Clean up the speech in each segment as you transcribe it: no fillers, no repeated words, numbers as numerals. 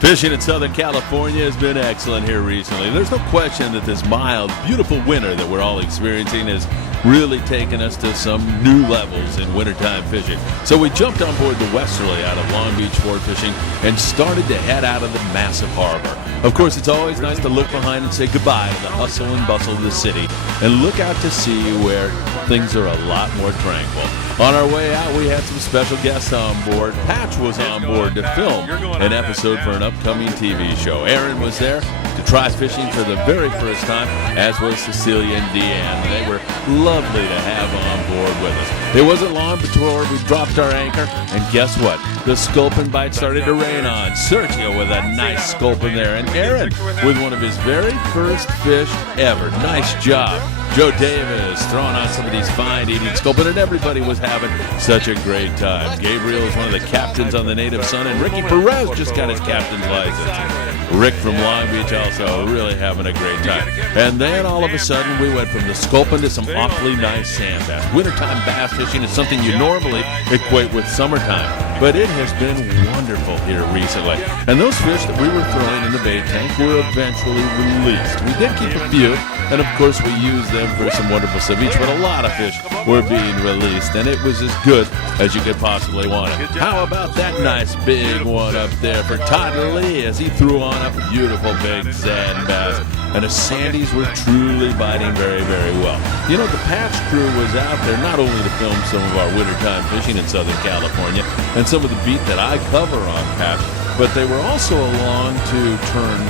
Fishing in Southern California has been excellent here recently. There's no question that this mild, beautiful winter that we're all experiencing has really taken us to some new levels in wintertime fishing. So we jumped on board the Westerly out of Long Beach Sportfishing and started to head out of the massive harbor. Of course, it's always nice to look behind and say goodbye to the hustle and bustle of the city and look out to sea where things are a lot more tranquil. On our way out, we had some special guests on board. Patch was on board to film an episode for an upcoming TV show. Aaron was there to try fishing for the very first time, as was Cecelia and Deanne. They were lovely to have on board with us. It wasn't long before we dropped our anchor, and guess what? The Sculpin bite started to rain on. Sergio with a nice Sculpin there, and Aaron with one of his very first fish ever. Nice job. Joe Davis throwing on some of these fine-eating Sculpin, and everybody was having such a great time. Gabriel is one of the captains on the Native Son, and Ricky Perez just got his captain's license. Rick from Long Beach also really having a great time. And then all of a sudden we went from the Sculpin to some awfully nice sand bass. Wintertime bass fishing is something you normally equate with summertime, but it has been wonderful here recently. And those fish that we were throwing in the bait tank were eventually released. We did keep a few, and of course we used them for some wonderful ceviche, but a lot of fish were being released, and it was as good as you could possibly want it. How about that nice big one up there for Todd Lee as he threw on a beautiful big sand bass, and the sandies were truly biting very, very well. You know, the Patch crew was out there not only to film some of our wintertime fishing in Southern California and some of the beat that I cover on Patch, but they were also along to turn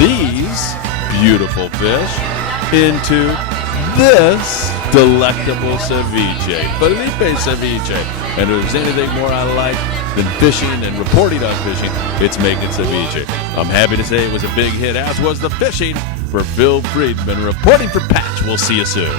these beautiful fish into this delectable ceviche, Felipe ceviche. And if there's anything more I like than fishing and reporting on fishing, it's making ceviche. I'm happy to say it was a big hit, as was the fishing. For Phil Friedman reporting for Patch. We'll see you soon.